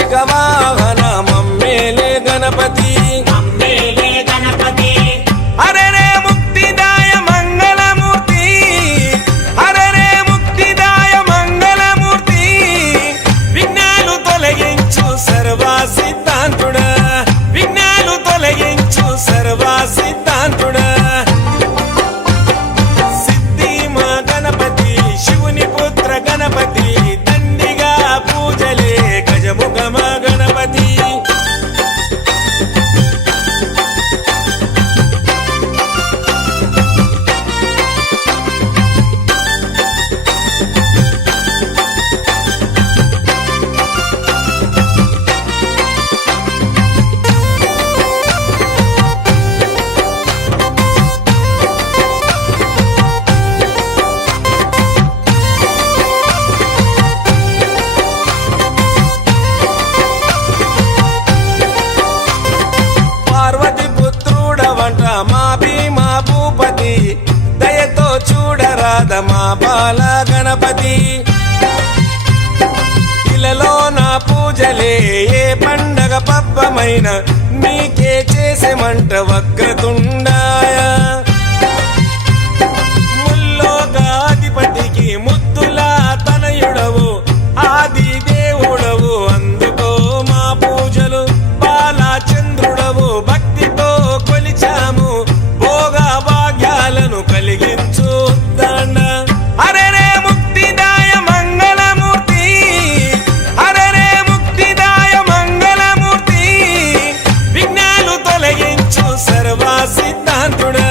మూషిక వాహన మమ్మేలే గణపతి హరే రే ముక్తిదాయ మంగళమూర్తి హరే రే ముక్తిదాయ మంగళమూర్తి విఘ్నాలు తొలగించు సర్వ సిద్ధాంతుడా విఘ్నాలు తొలగించు సర్వ సిద్ధాంతుడా సిద్ధి మా గణపతి శివుని పుత్ర గణపతి దండిగా పూజలే గజముఖ మా గణపతి పార్వతి పుత్రుడవంట మా భీమా భూపతి దయతో చూడరాద మా బాల గణపతి ఇలలో నా పూజలే ఏ పండగ పబ్బమైన నీకే చేసేమంట వక్రతుండాయ ముల్లోకాధిపతికి ముద్దులా తనయుడవు ఆది దేవుడవు అందుకో మా పూజలు బాలచంద్రుడవు భక్తితో కొలిచాము భోగ భాగ్యాలను కలిగించు దండ హరే రే ముక్తిదాయ మంగళమూర్తి హరే రే ముక్తిదాయ మంగళమూర్తి విఘ్నాలు తొలగించు సర్వ సిద్ధాంతుడా